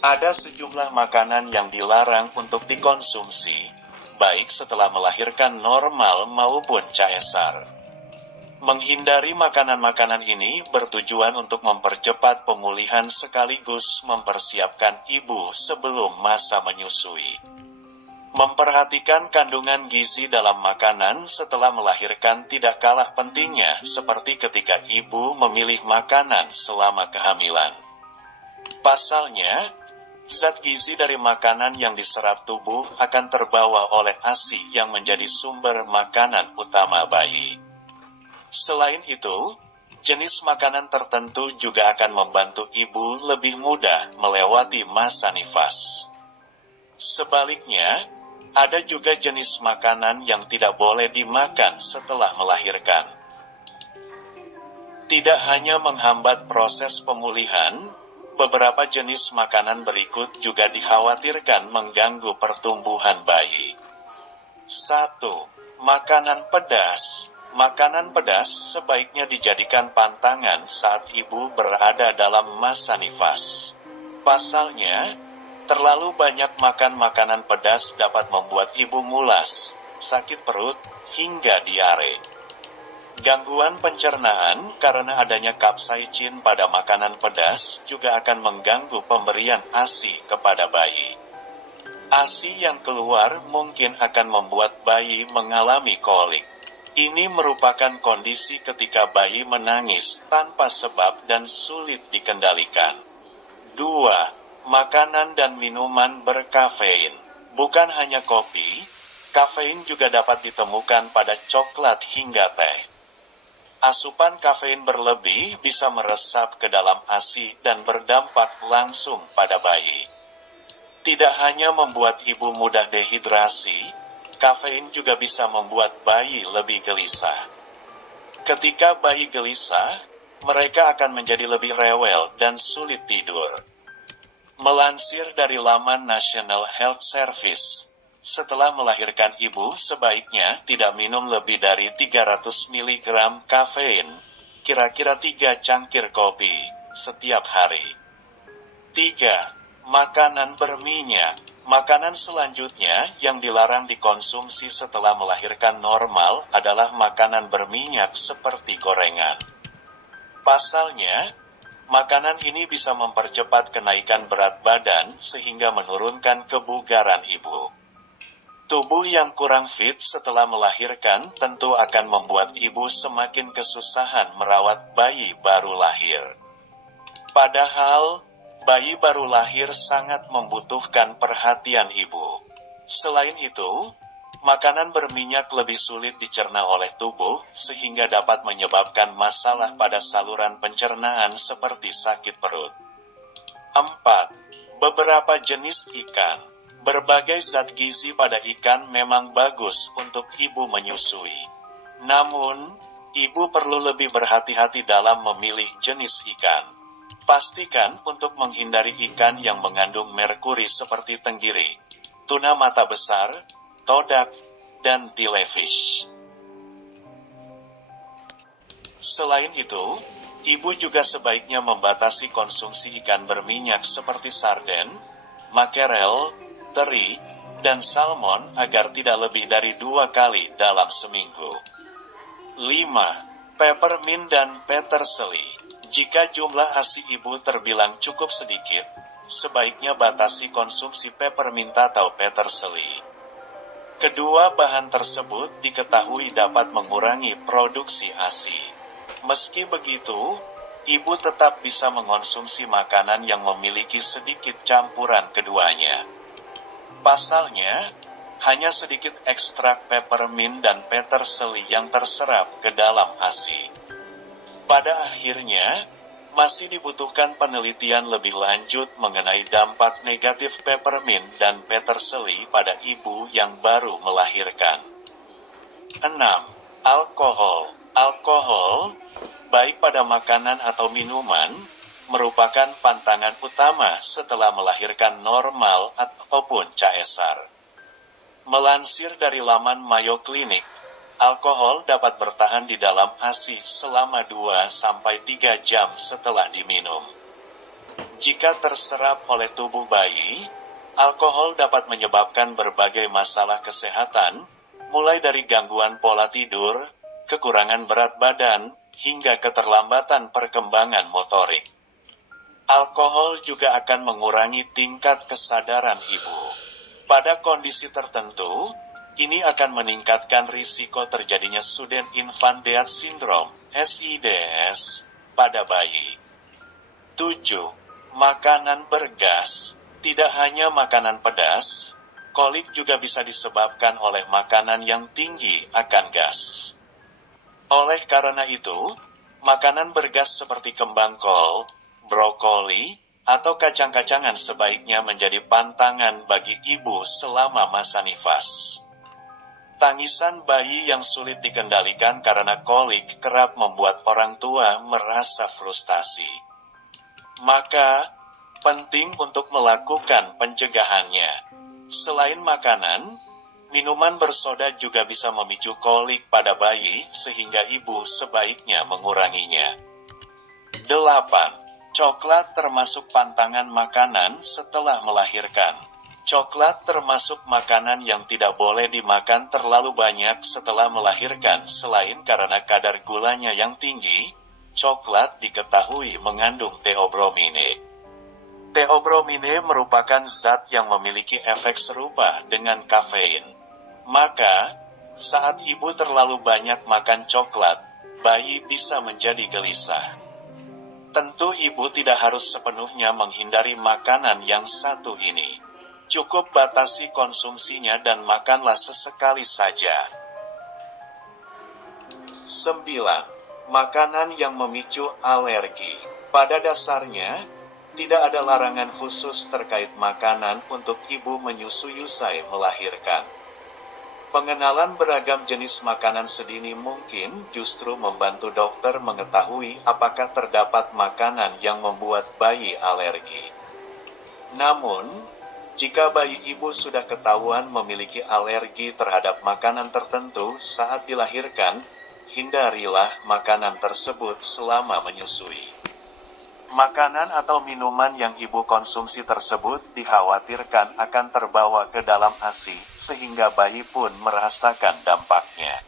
Ada sejumlah makanan yang dilarang untuk dikonsumsi, baik setelah melahirkan normal maupun caesar. Menghindari makanan-makanan ini bertujuan untuk mempercepat pemulihan sekaligus mempersiapkan ibu sebelum masa menyusui. Memperhatikan kandungan gizi dalam makanan setelah melahirkan tidak kalah pentingnya seperti ketika ibu memilih makanan selama kehamilan. Pasalnya, zat gizi dari makanan yang diserap tubuh akan terbawa oleh ASI yang menjadi sumber makanan utama bayi. Selain itu, jenis makanan tertentu juga akan membantu ibu lebih mudah melewati masa nifas. Sebaliknya, ada juga jenis makanan yang tidak boleh dimakan setelah melahirkan. Tidak hanya menghambat proses pemulihan, beberapa jenis makanan berikut juga dikhawatirkan mengganggu pertumbuhan bayi. 1. Makanan pedas. Makanan pedas sebaiknya dijadikan pantangan saat ibu berada dalam masa nifas. Pasalnya, terlalu banyak makan makanan pedas dapat membuat ibu mulas, sakit perut, hingga diare. Gangguan pencernaan karena adanya kapsaicin pada makanan pedas juga akan mengganggu pemberian ASI kepada bayi. ASI yang keluar mungkin akan membuat bayi mengalami kolik. Ini merupakan kondisi ketika bayi menangis tanpa sebab dan sulit dikendalikan. 2. Makanan dan minuman berkafein. Bukan hanya kopi, kafein juga dapat ditemukan pada coklat hingga teh. Asupan kafein berlebih bisa meresap ke dalam ASI dan berdampak langsung pada bayi. Tidak hanya membuat ibu mudah dehidrasi, kafein juga bisa membuat bayi lebih gelisah. Ketika bayi gelisah, mereka akan menjadi lebih rewel dan sulit tidur. Melansir dari laman National Health Service, setelah melahirkan ibu sebaiknya tidak minum lebih dari 300 mg kafein, kira-kira 3 cangkir kopi, setiap hari. 3. Makanan berminyak. Makanan selanjutnya yang dilarang dikonsumsi setelah melahirkan normal adalah makanan berminyak seperti gorengan. Pasalnya, makanan ini bisa mempercepat kenaikan berat badan sehingga menurunkan kebugaran ibu. Tubuh yang kurang fit setelah melahirkan tentu akan membuat ibu semakin kesusahan merawat bayi baru lahir. Padahal, bayi baru lahir sangat membutuhkan perhatian ibu. Selain itu, makanan berminyak lebih sulit dicerna oleh tubuh sehingga dapat menyebabkan masalah pada saluran pencernaan seperti sakit perut. 4. Beberapa jenis ikan. Berbagai zat gizi pada ikan memang bagus untuk ibu menyusui. Namun, ibu perlu lebih berhati-hati dalam memilih jenis ikan. Pastikan untuk menghindari ikan yang mengandung merkuri seperti tenggiri, tuna mata besar, todak, dan tilefish. Selain itu, ibu juga sebaiknya membatasi konsumsi ikan berminyak seperti sarden, makerel, teri, dan salmon agar tidak lebih dari 2 kali dalam seminggu. 5. Peppermint dan peterseli. Jika jumlah ASI ibu terbilang cukup sedikit, sebaiknya batasi konsumsi peppermint atau peterseli. Kedua bahan tersebut diketahui dapat mengurangi produksi ASI. Meski begitu, ibu tetap bisa mengonsumsi makanan yang memiliki sedikit campuran keduanya. Pasalnya, hanya sedikit ekstrak peppermint dan peterseli yang terserap ke dalam ASI. Pada akhirnya, masih dibutuhkan penelitian lebih lanjut mengenai dampak negatif peppermint dan peterseli pada ibu yang baru melahirkan. 6. Alkohol. Alkohol, baik pada makanan atau minuman, merupakan pantangan utama setelah melahirkan normal ataupun caesar. Melansir dari laman Mayo Clinic, alkohol dapat bertahan di dalam ASI selama 2-3 jam setelah diminum. Jika terserap oleh tubuh bayi, alkohol dapat menyebabkan berbagai masalah kesehatan, mulai dari gangguan pola tidur, kekurangan berat badan, hingga keterlambatan perkembangan motorik. Alkohol juga akan mengurangi tingkat kesadaran ibu. Pada kondisi tertentu, ini akan meningkatkan risiko terjadinya Sudden Infant Death Syndrome, SIDS, pada bayi. 7. Makanan bergas. Tidak hanya makanan pedas, kolik juga bisa disebabkan oleh makanan yang tinggi akan gas. Oleh karena itu, makanan bergas seperti kembang kol, brokoli, atau kacang-kacangan sebaiknya menjadi pantangan bagi ibu selama masa nifas. Tangisan bayi yang sulit dikendalikan karena kolik kerap membuat orang tua merasa frustasi. Maka, penting untuk melakukan pencegahannya. Selain makanan, minuman bersoda juga bisa memicu kolik pada bayi sehingga ibu sebaiknya menguranginya. 8. Coklat termasuk pantangan makanan setelah melahirkan. Coklat termasuk makanan yang tidak boleh dimakan terlalu banyak setelah melahirkan selain karena kadar gulanya yang tinggi. Coklat diketahui mengandung teobromine. Teobromine merupakan zat yang memiliki efek serupa dengan kafein. Maka, saat ibu terlalu banyak makan coklat, bayi bisa menjadi gelisah. Tentu ibu tidak harus sepenuhnya menghindari makanan yang satu ini. Cukup batasi konsumsinya dan makanlah sesekali saja. 9. Makanan yang memicu alergi. Pada dasarnya, tidak ada larangan khusus terkait makanan untuk ibu menyusui usai melahirkan. Pengenalan beragam jenis makanan sedini mungkin justru membantu dokter mengetahui apakah terdapat makanan yang membuat bayi alergi. Namun, jika bayi ibu sudah ketahuan memiliki alergi terhadap makanan tertentu saat dilahirkan, hindarilah makanan tersebut selama menyusui. Makanan atau minuman yang ibu konsumsi tersebut dikhawatirkan akan terbawa ke dalam ASI, sehingga bayi pun merasakan dampaknya.